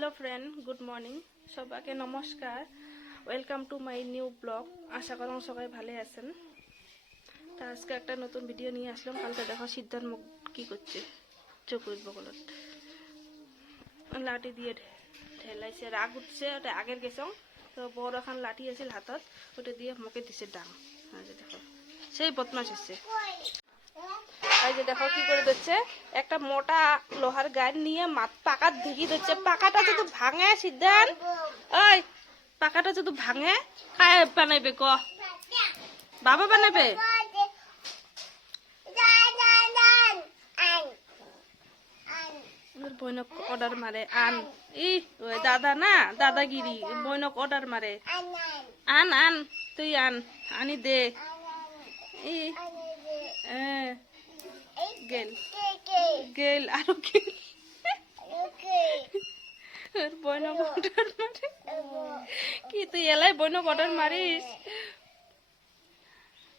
Hello friend, good morning. সবাইকে নমস্কার। Welcome to my new blog. আশা করুন সবাই ভালো আছেন। তা আজকে একটা নতুন ভিডিও নিয়ে আসলাম। কালকে দেখো সিদ্ধার মুখ কী করছে, চকুর বগলত লাঠি দিয়ে ঠেলাইছে, রাগ উঠছে। ওটা আগের গেছ তো বড় এখন লাঠি আছিল হাতত, ওটা দিয়ে মুখে দিছে ডাং। দেখো সেই বদমাস হচ্ছে। এই যে দেখো কি করে দিচ্ছে, একটা মোটা লোহার গাড়ি নিয়ে পাকাত ঢুকি দিচ্ছে। পাকাটা যদি ভাঙে সিদ্ধান, ওই পাকাটা যদি ভাঙে কায় বানাইবে ক? বাবা বানাবে? বইনক অর্ডার মারে আন। ওই দাদা না, দাদাগিরি। বইনক অর্ডার মারে আন আন, তুই আন, আনি দে। গেল গেল আরো গেল। বইনক অর্ডার মারে কি? তুই এলাই বইনক অর্ডার মারিস?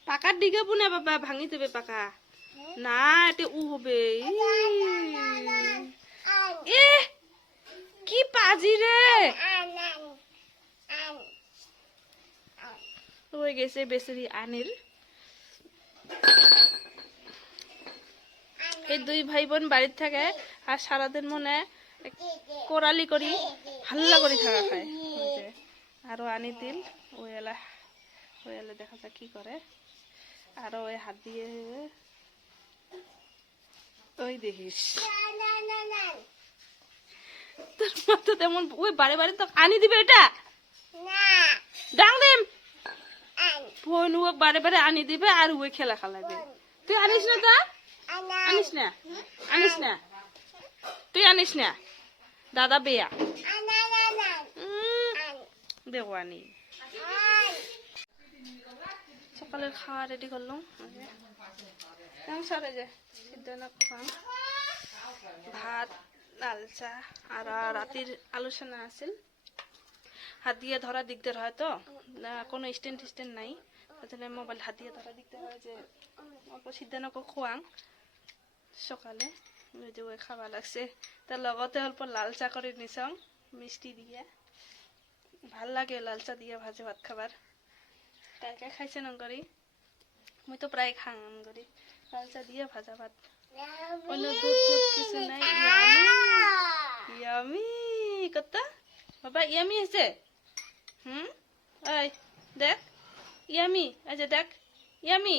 পাকার দিকে বুনে বাবা, ভাঙি দেবে পাকা না, এটা উ হবে। এ কি পাজি রে হয়ে গেছে বেচারি আনির। এই দুই ভাই বোন বাড়ির থাকে আর সারাদিন মনে কোরালি করি হাল্লা করি থাকা খায়। আরো আনি দিল ওই এলা দেখা যাক কি করে। আরো ওই হাত দিয়ে ওই দেখিস তোর মতো তেমন ওই বাড়ি বাড়ি তো আনি দিবে এটা ডাং দিম ফোন ও বারে বারে আনি দিবে আর ওই খেলা খেলাবে। তুই আনিস না? তা আনিস না, আনিস না, তুই আনিস না। দাদা বেয়া দেখো আনি। সকালের খাওয়া রেডি করলাম। সরে যে সিদ্ধ খাম ভাত, লাল চা আর রাতের আলোচনা আছিল। হাত দিয়ে ধরা দিকদার হয় তো, কোনো স্ট্যান্ড নাই, তাহলে মোবাইল হাত দিয়ে ধরা দিকদার হয়। যে অল্প সিদ্ধানকে খোয়াং সকালে, ওই যে ওই খাওয়া লাগছে। তার লগতে অল্প লাল চা করে নিছাং মিষ্টি দিয়ে। ভাল লাগে লাল চা দিয়ে ভাজে ভাত খাবার। কালকে খাইছেন করি, মুই তো প্রায় খাং করি লাল চা দিয়ে ভাজা ভাত। অন্য দুধ কিছু নাই। ইয়ামি কত বাবা, ইয়ামি আছে। এই দেখ ইয়ামি, এই যে দেখ ইয়ামি।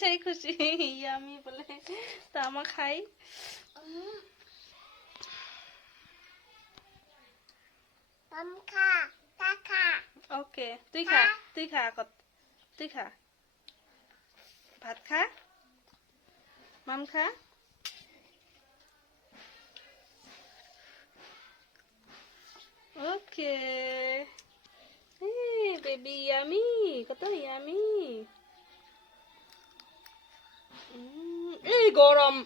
সেই খুশি ইয়ামি বলে তা আমার খাই। ওকে তুই খা, তুই খা, তুই খা ভাত খা, মাম খা। ওকে বেবি ইয়ামি, কত ইয়ামি। এই গরম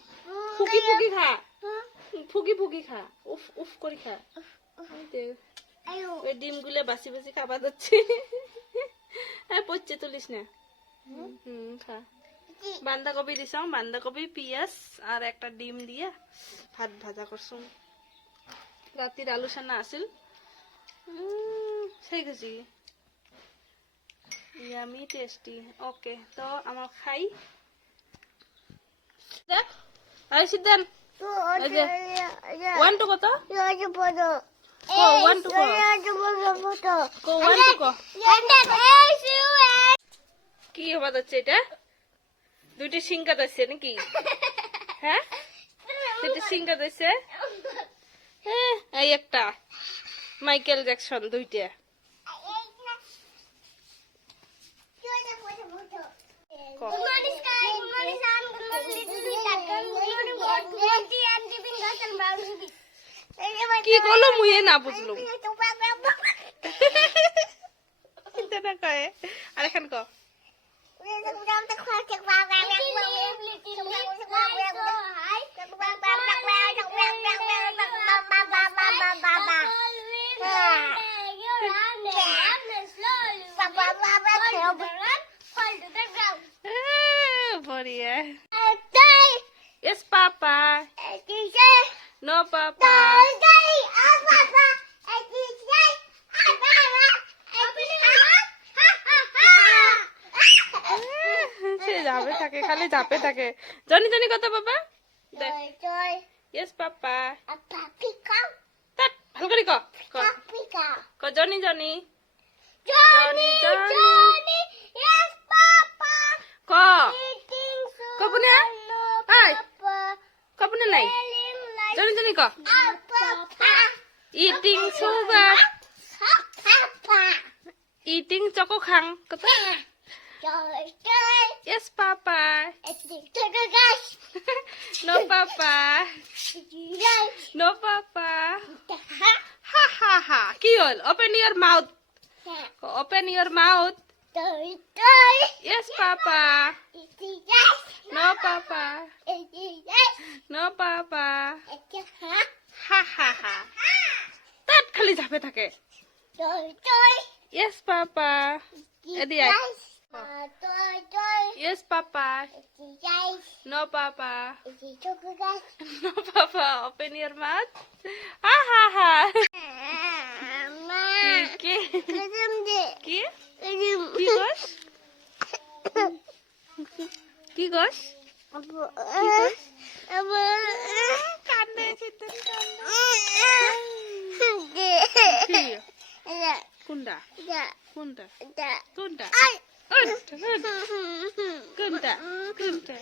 ফুকি ফুকি খা, ফুকি ফুকি খা, উফ উফ করে খা। ওই ডিম গুলো বাসি বাসি খাবার যাচ্ছে। পচছে তুলিস না। খা। বান্ধাকপি দিছাম, বান্ধাকপি পিঁয়াজ আর একটা ডিম দিয়ে ভাত ভাজা করছুম। রাতির আলোচনা আছিল সেই খুশি ইয়ামি টেস্টি। ওকে তো আমার খাই দেখ। আরে সিদ্ধান ওয়ান টু কত? কি হবা যাচ্ছে এটা? দুইটা সিংকা যাচ্ছে নাকি? হ্যাঁ দুইটা সিংকা যাচ্ছে। এই একটা মাইকেল জ্যাকসন, দুইটা। কি করলো মুয়ে না বুঝলো কয়ে আর এখন ক papa. No papa. সে যাবে থাকে, খালি যাবে থাকে। জনি জনি কত বাবা? ইয়েস পাপা। তাক ভালো করে ক। ক জনি জনি। Johnny Johnny. ক। কবুনা? হাই। কবুনা নাই। জনি জনি ক। Eating sugar. ইটিং চকো খাং কত? Yes, Papa. No, Papa. No, Papa. Ha ha ha. কি হল? Open your mouth. Open your mouth. Yes, Papa. No, Papa. No, Papa. Ha ha ha. তাত খালি ঝাপে থাকে। Yes, Papa. এদিকে আয়। Yes, Papa. No, Papa. No, Papa. Open your mouth. Ha ha ha. কি কি কি গস? কি গস? কান্দে চিত্তন কান্দে। কোনটা? কোনটা? কোনটা? কোনটা? কোনটা? কোনটা?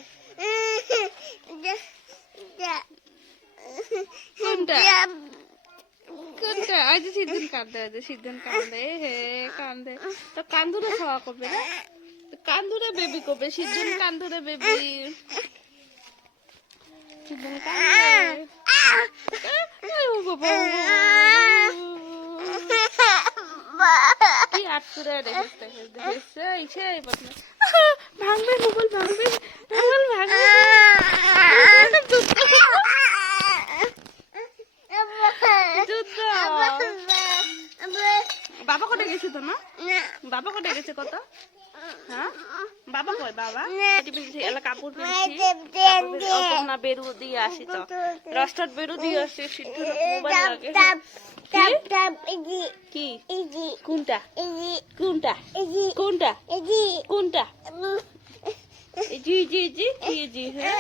কোনটা? আজ সিদ্ধন কান্দে, আজ সিদ্ধন কান্দে, হে কান্দে। তো কান্দুরে খাওয়া কবে? কান্দুরে বেবি কবে? সিদ্ধন কান্দুরে বেবি। সিদ্ধন কান্দে। কি আটকুরে দেখিস সেই বদমাস। ভাঙবে মোবাইল ভাঙবে মোবাইল ভাঙবে। যুদ্ধ। বাবা কোটে গেছে তো না? বাবা কোটে গেছে কত? হ্যাঁ বাবা কই বাবা? এলা কাপড় পেরেছি না বেরু দিয়ে আসি তো রস্টার বেরু দিয়ে আসি সিদ্ধ মোবাইল লাগে। কি কোনটা? কোনটা? কোনটা? কোনটা? জি জি জি জি জি হ্যাঁ।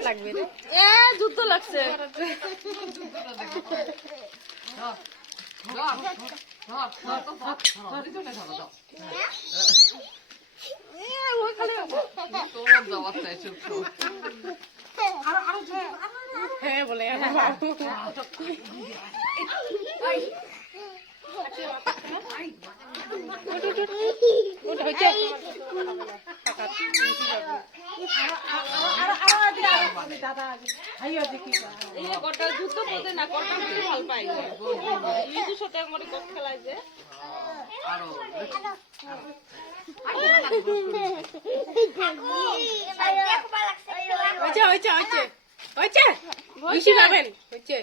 লাগবে এ যুদ্ধ লাগছে হ্যাঁ বলে যুদ্ধ করতে না কটা ভাল পাই লিজুর সাথে আমার কত খেলাই যে বেশি পাবেন হচ্ছে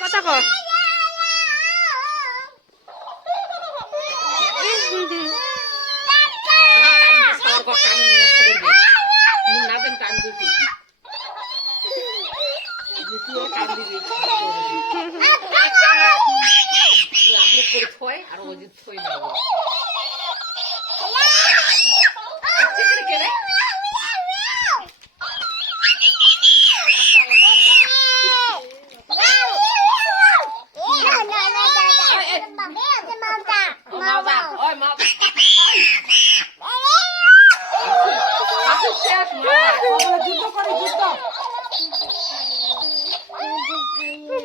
কথা কর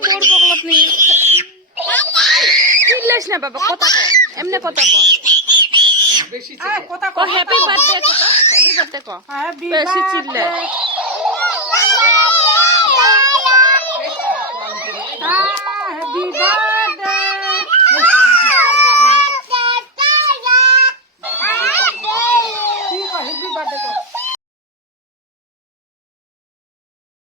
মোর বগলত নিয়ে চিল্লাস না বাবা কথা কর এমনি কথা কর কথা হ্যাপি বার্থডে কথা হ্যাপি বার্থডে কর বেশি চিল্লে